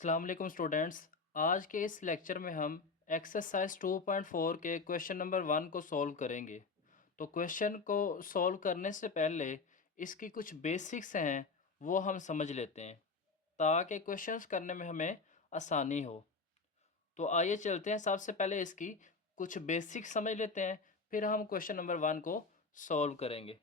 अस्सलाम वालेकुम स्टूडेंट्स। आज के इस लेक्चर में हम एक्सरसाइज 2.4 के क्वेश्चन नंबर 1 को सॉल्व करेंगे। तो क्वेश्चन को सॉल्व करने से पहले इसकी कुछ बेसिक्स हैं वो हम समझ लेते हैं ताकि क्वेश्चंस करने में हमें आसानी हो। तो आइए चलते हैं, सबसे पहले इसकी कुछ बेसिक्स समझ लेते हैं, फिर हम क्वेश्चन नंबर 1 को सॉल्व करेंगे।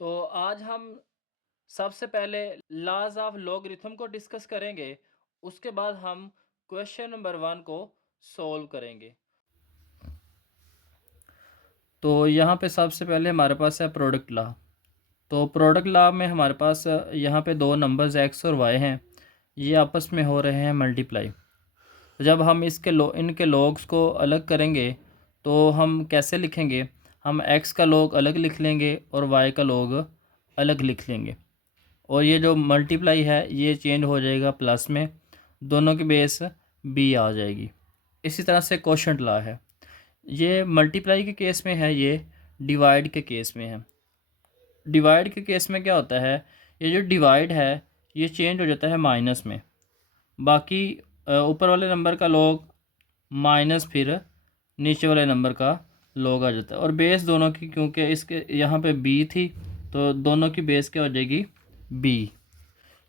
तो आज हम सबसे पहले लॉज ऑफ लॉगरिथम को डिस्कस करेंगे। उसके बाद हम क्वेश्चन नंबर 1 को सॉल्व करेंगे। तो यहाँ पे सबसे पहले हमारे पास है प्रोडक्ट लॉ। तो प्रोडक्ट लॉ में हमारे पास यहाँ पे दो नंबर्स एक्स और वाई हैं, ये आपस में हो रहे हैं मल्टीप्लाई। तो जब हम इनके लॉग्स को अलग करेंगे तो हम कैसे लिखेंगे? हम एक्स का लॉग अलग लिख लेंगे और वाई का लॉग अलग लिख लेंगे, और ये जो मल्टीप्लाई है ये चेंज हो जाएगा प्लस में, दोनों की बेस बी आ जाएगी। इसी तरह से क्वोशंट लॉ है, ये मल्टीप्लाई के केस में है, ये डिवाइड के केस में है। डिवाइड के केस में क्या होता है, ये जो डिवाइड है ये चेंज हो जाता है माइनस में, बाकी ऊपर वाले नंबर का लॉग माइनस फिर नीचे वाले नंबर का लॉग आ जाता है। और बेस दोनों की, क्योंकि इसके यहाँ पे बी थी तो दोनों की बेस क्या हो जाएगी? बी।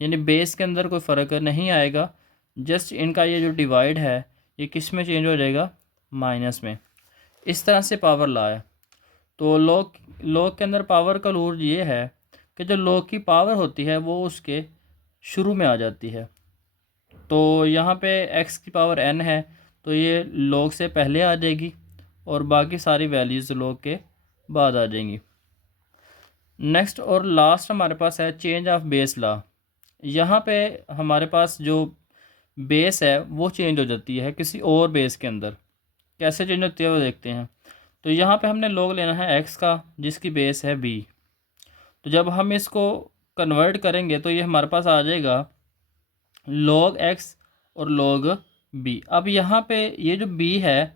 यानी बेस के अंदर कोई फ़र्क नहीं आएगा, जस्ट इनका ये जो डिवाइड है ये किस में चेंज हो जाएगा? माइनस में। इस तरह से पावर लॉ है। तो लॉग लॉग के अंदर पावर का रूल ये है कि जो लॉग की पावर होती है वो उसके शुरू में आ जाती है। तो यहाँ पे x की पावर n है तो ये लॉग से पहले आ जाएगी और बाकी सारी वैल्यूज़ लॉग के बाद आ जाएंगी। नेक्स्ट और लास्ट हमारे पास है चेंज ऑफ बेस लॉ। यहाँ पे हमारे पास जो बेस है वो चेंज हो जाती है किसी और बेस के अंदर। कैसे चेंज होती है वो देखते हैं। तो यहाँ पे हमने लॉग लेना है x का जिसकी बेस है b। तो जब हम इसको कन्वर्ट करेंगे तो ये हमारे पास आ जाएगा log x और log b। अब यहाँ पे ये जो b है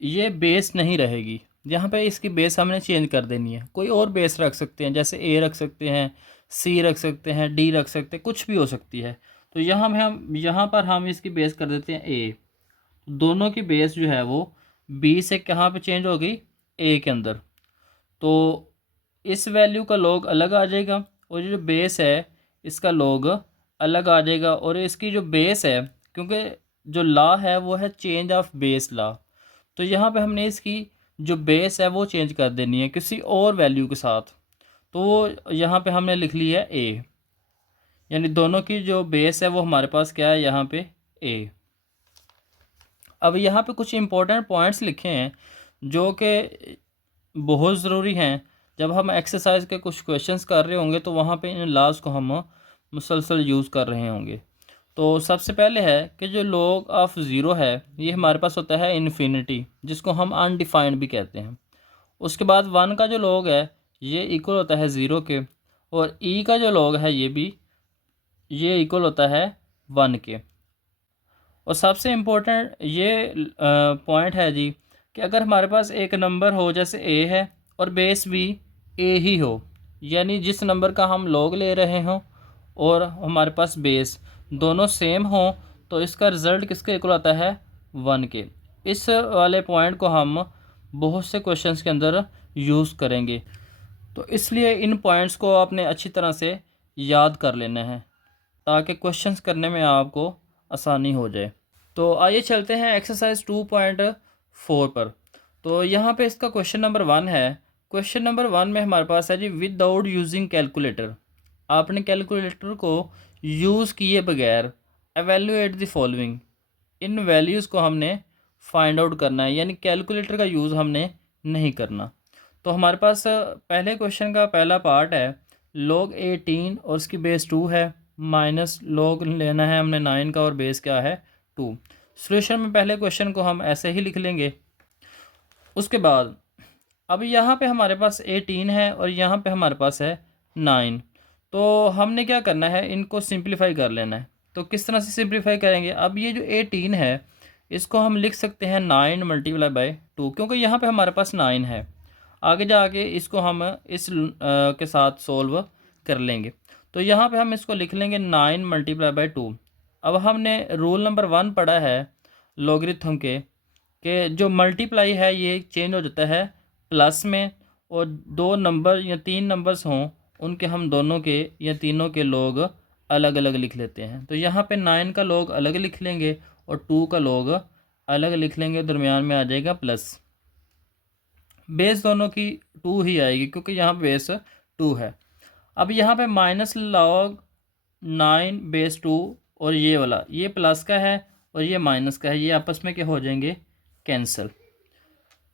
ये बेस नहीं रहेगी, यहाँ पे इसकी बेस हमने चेंज कर देनी है। कोई और बेस रख सकते हैं, जैसे a रख सकते हैं, c रख सकते हैं, d रख सकते हैं, कुछ भी हो सकती है। तो हम यहाँ पर हम इसकी बेस कर देते हैं a। दोनों की बेस जो है वो b से कहाँ पे चेंज हो गई? a के अंदर। तो इस वैल्यू का लॉग अलग आ जाएगा और ये जो बेस है इसका लॉग अलग आ जाएगा। और इसकी जो बेस है, क्योंकि जो लॉ है वो है चेंज ऑफ बेस लॉ, तो यहाँ पे हमने इसकी जो बेस है वो चेंज कर देनी है किसी और वैल्यू के साथ। तो वो यहाँ पे हमने लिख ली है a, यानी दोनों की जो बेस है वो हमारे पास क्या है यहाँ पे? a। अब यहाँ पे कुछ इंपॉर्टेंट पॉइंट्स लिखे हैं जो कि बहुत ज़रूरी हैं। जब हम एक्सरसाइज के कुछ क्वेश्चंस कर रहे होंगे तो वहाँ पे इन लॉज को हम मुसलसल यूज़ कर रहे होंगे। तो सबसे पहले है कि जो log ऑफ ज़ीरो है ये हमारे पास होता है इन्फिनिटी, जिसको हम अनडिफाइंड भी कहते हैं। उसके बाद वन का जो log है ये इक्वल होता है ज़ीरो के, और ई का जो log है ये इक्वल होता है वन के। और सबसे इम्पोर्टेंट ये पॉइंट है जी कि अगर हमारे पास एक नंबर हो, जैसे ए है और बेस भी ए ही हो, यानी जिस नंबर का हम लॉग ले रहे हों और हमारे पास बेस दोनों सेम हो, तो इसका रिज़ल्ट किसके इक्वल आता है? वन के। इस वाले पॉइंट को हम बहुत से क्वेश्चंस के अंदर यूज़ करेंगे, तो इसलिए इन पॉइंट्स को आपने अच्छी तरह से याद कर लेना है ताकि क्वेश्चंस करने में आपको आसानी हो जाए। तो आइए चलते हैं एक्सरसाइज 2.4 पर। तो यहाँ पे इसका क्वेश्चन नंबर 1 है। क्वेश्चन नंबर 1 में हमारे पास है जी विदाउट यूजिंग कैलकुलेटर। आपने कैलकुलेटर को यूज़ किए बगैर evaluate the following, in values को हमने फाइंड आउट करना है, यानी कैलकुलेटर का यूज़ हमने नहीं करना। तो हमारे पास पहले क्वेश्चन का पहला पार्ट है log 18 और उसकी बेस 2 है, माइनस log लेना है हमने 9 का और बेस क्या है? 2। सॉल्यूशन में पहले क्वेश्चन को हम ऐसे ही लिख लेंगे। उसके बाद अब यहाँ पे हमारे पास 18 है और यहाँ पे हमारे पास है 9। तो हमने क्या करना है, इनको सिंप्लीफाई कर लेना है। तो किस तरह से सिंप्लीफाई करेंगे? अब ये जो 18 है इसको हम लिख सकते हैं 9 मल्टीप्लाई बाई 2, क्योंकि यहाँ पे हमारे पास 9 है। आगे जाके इसको हम इस के साथ सोल्व कर लेंगे। तो यहाँ पे हम इसको लिख लेंगे 9 मल्टीप्लाई बाई 2। अब हमने रूल नंबर 1 पढ़ा है लॉगरिथम के कि जो मल्टीप्लाई है ये चेंज हो जाता है प्लस में, और 2 नंबर या 3 नंबर्स हों उनके हम दोनों के या तीनों के लोग अलग अलग लिख लेते हैं। तो यहाँ पे 9 का लोग अलग लिख लेंगे और 2 का लोग अलग लिख लेंगे, दरमियान में आ जाएगा प्लस। बेस दोनों की 2 ही आएगी क्योंकि यहाँ बेस 2 है। अब यहाँ पे माइनस लॉग 9 बेस 2 और ये वाला ये प्लस का है और ये माइनस का है, ये आपस में क्या हो जाएंगे, कैंसिल।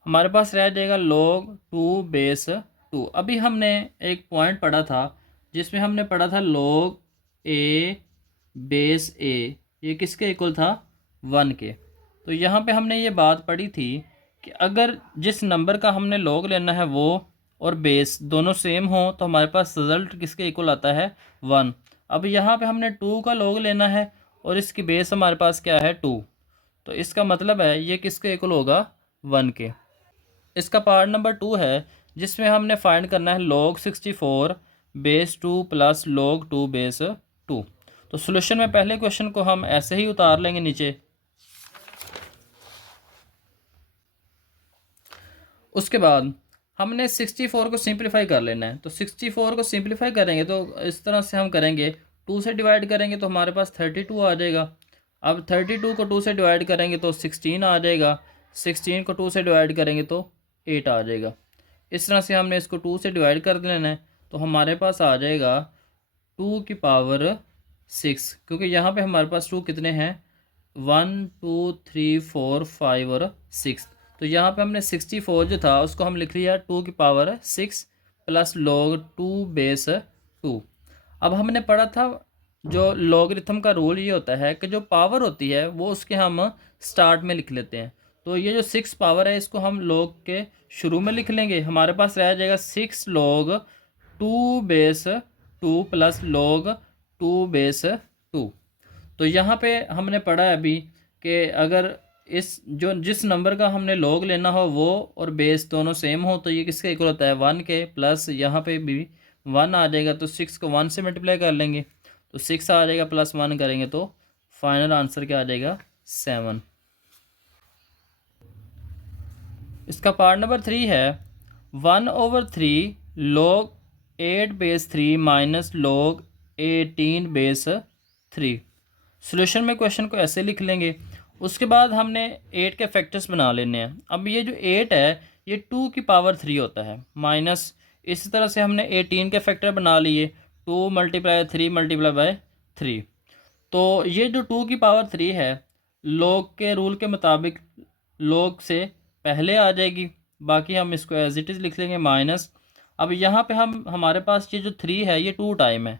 हमारे पास रह जाएगा log 2 बेस 2। अभी हमने एक पॉइंट पढ़ा था जिसमें हमने पढ़ा था log a बेस a, ये किसके इक्वल था, 1 के। तो यहाँ पे हमने ये बात पढ़ी थी कि अगर जिस नंबर का हमने log लेना है वो और बेस दोनों सेम हो तो हमारे पास रिज़ल्ट किसके इक्वल आता है, 1। अब यहाँ पे हमने 2 का log लेना है और इसकी बेस हमारे पास क्या है, 2। तो इसका मतलब है ये किसके इक्वल होगा, 1 के। इसका पार्ट नंबर 2 है जिसमें हमने फाइंड करना है log 64 base 2 plus log 2 base 2। तो सॉल्यूशन में पहले क्वेश्चन को हम ऐसे ही उतार लेंगे नीचे। उसके बाद हमने 64 को सिंप्लीफाई कर लेना है। तो 64 को सिंप्लीफाई करेंगे तो इस तरह से हम करेंगे, 2 से डिवाइड करेंगे तो हमारे पास 32 आ जाएगा। अब 32 को 2 से डिवाइड करेंगे तो 16 आ जाएगा, 16 को 2 से डिवाइड करेंगे तो 8 आ जाएगा। इस तरह से हमने इसको 2 से डिवाइड कर लेना है तो हमारे पास आ जाएगा 2 की पावर 6, क्योंकि यहाँ पे हमारे पास 2 कितने हैं, 1 2 3 4 5 और 6। तो यहाँ पे हमने 64 जो था उसको हम लिख लिया 2 की पावर 6 प्लस log 2 बेस 2। अब हमने पढ़ा था जो लॉगरिथम का रूल ये होता है कि जो पावर होती है वो उसके हम स्टार्ट में लिख लेते हैं। तो ये जो 6 पावर है इसको हम log के शुरू में लिख लेंगे। हमारे पास रह जाएगा 6 log 2 base 2 plus log 2 base 2। तो यहाँ पे हमने पढ़ा है अभी कि अगर जिस नंबर का हमने log लेना हो वो और बेस दोनों सेम हो तो ये किसके इक्वल होता है, 1 के। प्लस यहाँ पे भी 1 आ जाएगा तो 6 को 1 से मल्टीप्लाई कर लेंगे तो 6 आ जाएगा, प्लस 1 करेंगे तो फाइनल आंसर क्या आ जाएगा, 7। इसका पार्ट नंबर 3 है 1/3 log 8 base 3 minus log 18 base 3। Solution में क्वेश्चन को ऐसे लिख लेंगे। उसके बाद हमने 8 के फैक्टर्स बना लेने हैं। अब ये जो 8 है ये 2 की पावर 3 होता है, माइनस इसी तरह से हमने 18 के फैक्टर बना लिए, 2 मल्टीप्लाई 3 मल्टीप्लाई बाय 3। तो ये जो 2 की पावर 3 है log के रूल के मुताबिक log से पहले आ जाएगी, बाकी हम इसको एज इट इज़ लिख लेंगे माइनस। अब यहाँ पे हमारे पास ये जो 3 है ये 2 टाइम है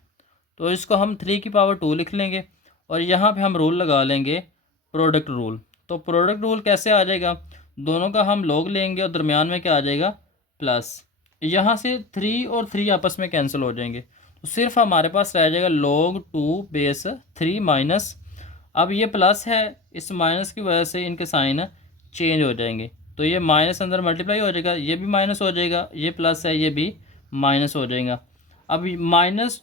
तो इसको हम 3 की पावर 2 लिख लेंगे और यहाँ पे हम रूल लगा लेंगे प्रोडक्ट रूल। तो प्रोडक्ट रूल कैसे आ जाएगा, दोनों का हम log लेंगे और दरमियान में क्या आ जाएगा, प्लस। यहाँ से 3 और 3 आपस में कैंसिल हो जाएंगे तो सिर्फ हमारे पास रह जाएगा log 2 बेस 3 माइनस। अब ये प्लस है, इस माइनस की वजह से इनके साइन चेंज हो जाएंगे तो ये माइनस अंदर मल्टीप्लाई हो जाएगा, ये भी माइनस हो जाएगा, ये प्लस है ये भी माइनस हो जाएगा। अब minus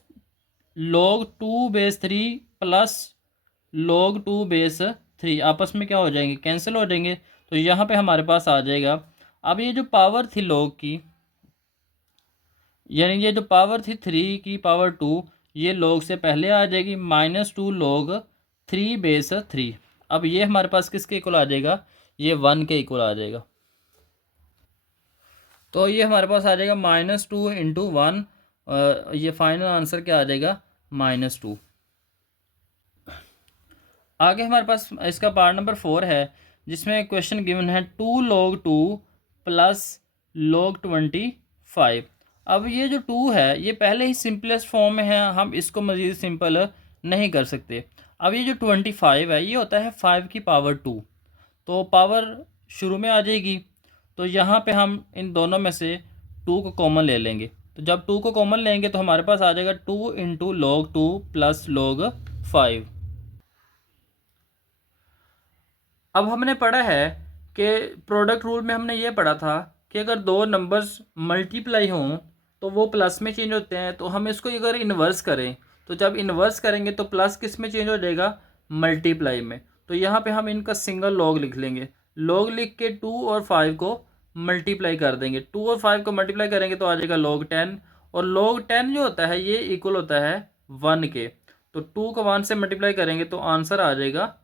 log 2 base 3 plus log 2 base 3 आपस में क्या हो जाएंगे, कैंसिल हो जाएंगे। तो यहाँ पे हमारे पास आ जाएगा, अब ये जो पावर थी log की, यानी ये जो पावर थी 3 की पावर 2 ये log से पहले आ जाएगी, -2 log 3 बेस 3। अब ये हमारे पास किसके इक्वल आ जाएगा, ये 1 के इक्वल आ जाएगा। तो ये हमारे पास आ जाएगा -2 इंटू 1, ये फाइनल आंसर क्या आ जाएगा, -2। आगे हमारे पास इसका पार्ट नंबर 4 है जिसमें क्वेश्चन गिवन है 2 log 2 प्लस log 25। अब ये जो 2 है ये पहले ही सिंपलेस्ट फॉर्म में है, हम इसको मज़ीद सिंपल नहीं कर सकते। अब ये जो 25 है ये होता है 5 की पावर 2, तो पावर शुरू में आ जाएगी तो यहाँ पे हम इन दोनों में से 2 को कॉमन ले लेंगे। तो जब 2 को कॉमन लेंगे तो हमारे पास आ जाएगा 2 इंटू log 2 प्लस log 5। अब हमने पढ़ा है कि प्रोडक्ट रूल में हमने ये पढ़ा था कि अगर 2 नंबर्स मल्टीप्लाई हों तो वो प्लस में चेंज होते हैं। तो हम इसको अगर इन्वर्स करें तो जब इन्वर्स करेंगे तो प्लस किस में चेंज हो जाएगा, मल्टीप्लाई में। तो यहाँ पे हम इनका सिंगल लॉग लिख लेंगे। लॉग लिख के 2 और 5 को मल्टीप्लाई कर देंगे। 2 और 5 को मल्टीप्लाई करेंगे तो आ जाएगा log 10, और log 10 जो होता है ये इक्वल होता है 1 के। तो 2 को 1 से मल्टीप्लाई करेंगे तो आंसर आ जाएगा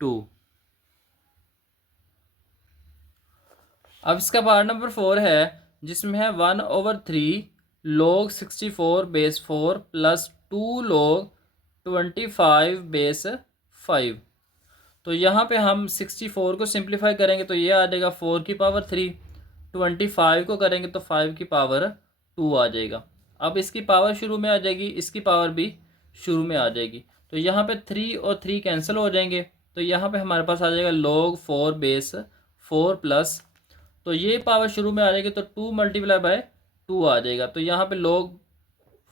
2। अब इसका पार्ट नंबर 4 है, जिसमें है 1/3 log 64 base 4 plus 2 log 25 base 5। तो यहाँ पे हम 64 को सिंप्लीफाई करेंगे तो ये आ जाएगा 4 की पावर 3, 25 को करेंगे तो 5 की पावर 2 आ जाएगा। अब इसकी पावर शुरू में आ जाएगी, इसकी पावर भी शुरू में आ जाएगी। तो यहाँ पे 3 और 3 कैंसिल हो जाएंगे, तो यहाँ पे हमारे पास आ जाएगा log 4 बेस 4 प्लस, तो ये पावर शुरू में आ जाएगी तो 2 मल्टीप्लाई बाय 2 आ जाएगा। तो यहाँ पे log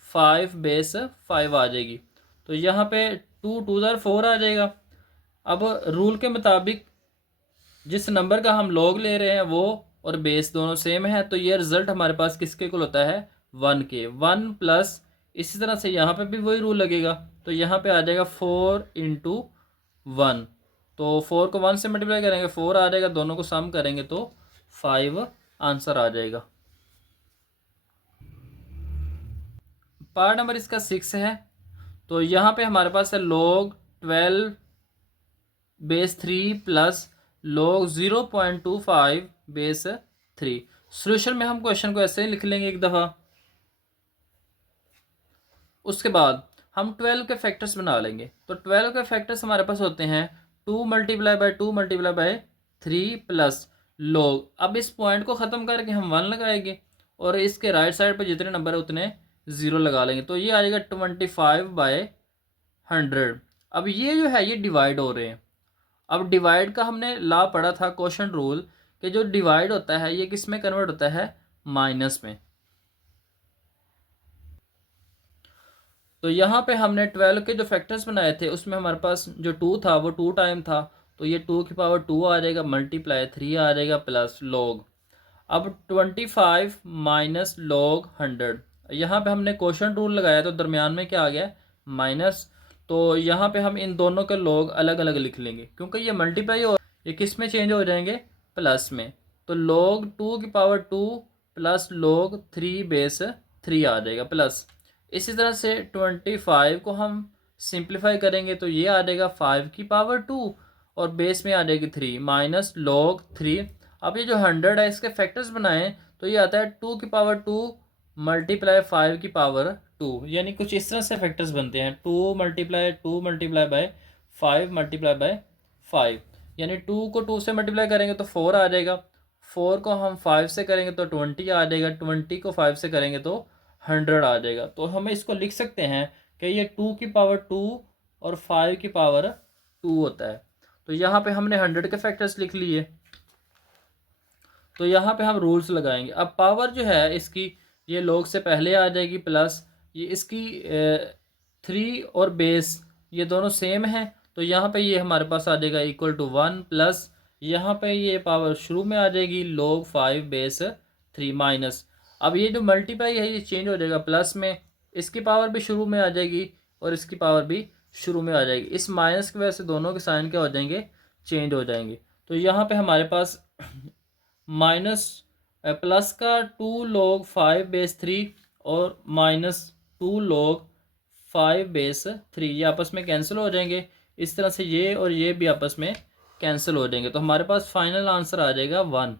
5 बेस 5 आ जाएगी। तो यहाँ पे 2 2 4 आ जाएगा। अब रूल के मुताबिक जिस नंबर का हम log ले रहे हैं वो और बेस दोनों सेम है, तो ये रिजल्ट हमारे पास किसके इक्वल होता है 1 के। 1 प्लस, इसी तरह से यहाँ पे भी वही रूल लगेगा। तो यहाँ पे आ जाएगा 4 × 1, तो 4 को 1 से मल्टीप्लाई करेंगे 4 आ जाएगा, दोनों को सम करेंगे तो 5 आंसर आ जाएगा। पार्ट नंबर इसका 6 है। तो यहाँ पे हमारे पास है log 12 base 3 plus log 0.25 base 3। Solution में हम क्वेश्चन को ऐसे ही लिख लेंगे एक दफ़ा। उसके बाद हम 12 के फैक्टर्स बना लेंगे। तो 12 के फैक्टर्स हमारे पास होते हैं 2 multiply by 2 multiply by 3 plus log। अब इस पॉइंट को ख़त्म करके हम 1 लगाएंगे और इसके राइट साइड पर जितने नंबर है उतने 0 लगा लेंगे। तो ये आ जाएगा 25/100। अब ये जो है ये डिवाइड हो रहे हैं। अब डिवाइड का हमने लॉ पढ़ा था, क्वेश्चन रूल, कि जो डिवाइड होता है ये किस में कन्वर्ट होता है, माइनस में। तो यहाँ पे हमने 12 के जो फैक्टर्स बनाए थे उसमें हमारे पास जो 2 था वो 2 टाइम था, तो ये 2 की पावर 2 आ जाएगा, मल्टीप्लाई 3 आ जाएगा प्लस log। अब 25 माइनस log 100, यहाँ पे हमने क्वेश्चन रूल लगाया तो दरमियान में क्या आ गया, माइनस। तो यहाँ पे हम इन दोनों के log अलग अलग लिख लेंगे क्योंकि ये मल्टीप्लाई हो, ये किस में चेंज हो जाएंगे, प्लस में। तो log 2 की पावर 2 प्लस log 3 बेस 3 आ जाएगा प्लस। इसी तरह से 25 को हम सिंप्लीफाई करेंगे तो ये आ जाएगा 5 की पावर 2 और बेस में आ जाएगी 3 माइनस log 3। अब ये जो 100 है इसके फैक्टर्स बनाएं तो ये आता है 2 की पावर 2 मल्टीप्लाई 5 की पावर 2, यानी कुछ इस तरह से फैक्टर्स बनते हैं 2 मल्टीप्लाई बाय 5 मल्टीप्लाई बाय 5, यानी 2 को 2 से मल्टीप्लाई करेंगे तो 4 आ जाएगा, 4 को हम 5 से करेंगे तो 20 आ जाएगा, 20 को 5 से करेंगे तो 100 आ जाएगा। तो हम इसको लिख सकते हैं कि ये 2 की पावर 2 और 5 की पावर 2 होता है। तो यहाँ पे हमने 100 के फैक्टर्स लिख लिए। तो यहाँ पे हम रूल्स लगाएंगे। अब पावर जो है इसकी ये log से पहले आ जाएगी प्लस ये इसकी 3 और बेस ये दोनों सेम हैं, तो यहाँ पे ये हमारे पास आ जाएगा इक्वल टू 1 प्लस यहाँ पे ये पावर शुरू में आ जाएगी log 5 बेस 3 माइनस। अब ये जो मल्टीप्लाई है ये चेंज हो जाएगा प्लस में, इसकी पावर भी शुरू में आ जाएगी और इसकी पावर भी शुरू में आ जाएगी। इस माइनस की वजह से दोनों के साइन क्या हो जाएंगे, चेंज हो जाएंगे। तो यहाँ पे हमारे पास माइनस प्लस का 2 log 5 बेस 3 और माइनस 2 log 5 बेस 3 ये आपस में कैंसिल हो जाएंगे। इस तरह से ये और ये भी आपस में कैंसिल हो जाएंगे। तो हमारे पास फाइनल आंसर आ जाएगा 1।